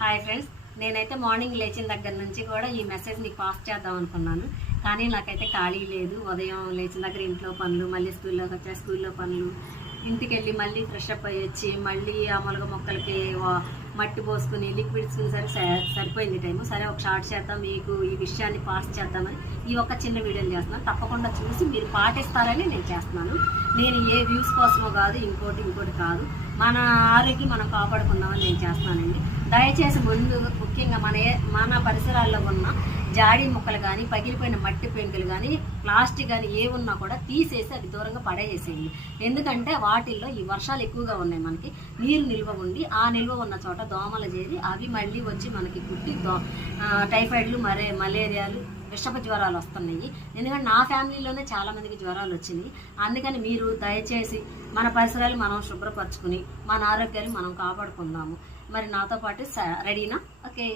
Hi friends, నేనైతే morning లేచిన దగ్గర నుంచి కూడా ఈ మెసేజ్ నీకు పాస్ చేద్దాం అనుకున్నాను. కానీ నాకైతే ఖాళీ లేదు. ఉదయం లేచిన దగ్గర ఇంట్లో పనులు, మళ్ళీ స్కూల్లోకి వచ్చే స్కూల్లో పనులు, ఇంటికి వెళ్ళి మళ్ళీ ఫ్రెష్ అప్ అయ్యి వచ్చి మళ్ళీ ఆ మొలక మొక్కలకి మట్టి పోసుకుని లిక్విడ్స్కుని సరిపోయింది టైము. సరే ఒక షార్ట్ చేద్దాం, మీకు ఈ విషయాన్ని పాస్ చేద్దామని ఈ ఒక్క చిన్న వీడియోని చేస్తున్నాను. తప్పకుండా చూసి మీరు పాటిస్తారని నేను చేస్తున్నాను. నేను ఏ వ్యూస్ కోసమో కాదు, ఇంకోటి కాదు, మన ఆరోగ్యం మనం కాపాడుకుందామని నేను చేస్తున్నానండి. దయచేసి ముందు ముఖ్యంగా మన పరిసరాల్లో ఉన్న జాడి ముక్కలు కానీ, పగిలిపోయిన మట్టి పెంకులు కానీ, ప్లాస్టిక్ కానీ ఏ ఉన్నా కూడా తీసేసి అది దూరంగా పడేసేయండి. ఎందుకంటే వాటిల్లో ఈ వర్షాలు ఎక్కువగా ఉన్నాయి, మనకి నీరు నిల్వ ఉండి ఆ నిల్వ ఉన్న చోట దోమలు చేరి అవి మళ్ళీ వచ్చి మనకి కుట్టి టైఫాయిడ్లు, మలేరియాలు, విషపు జ్వరాలు వస్తున్నాయి. ఎందుకంటే నా ఫ్యామిలీలోనే చాలామందికి జ్వరాలు వచ్చినాయి. అందుకని మీరు దయచేసి మన పరిసరాలు మనం శుభ్రపరచుకుని మన ఆరోగ్యాన్ని మనం కాపాడుకుందాము. మరి నాతో పాటు రెడీనా? ఓకే.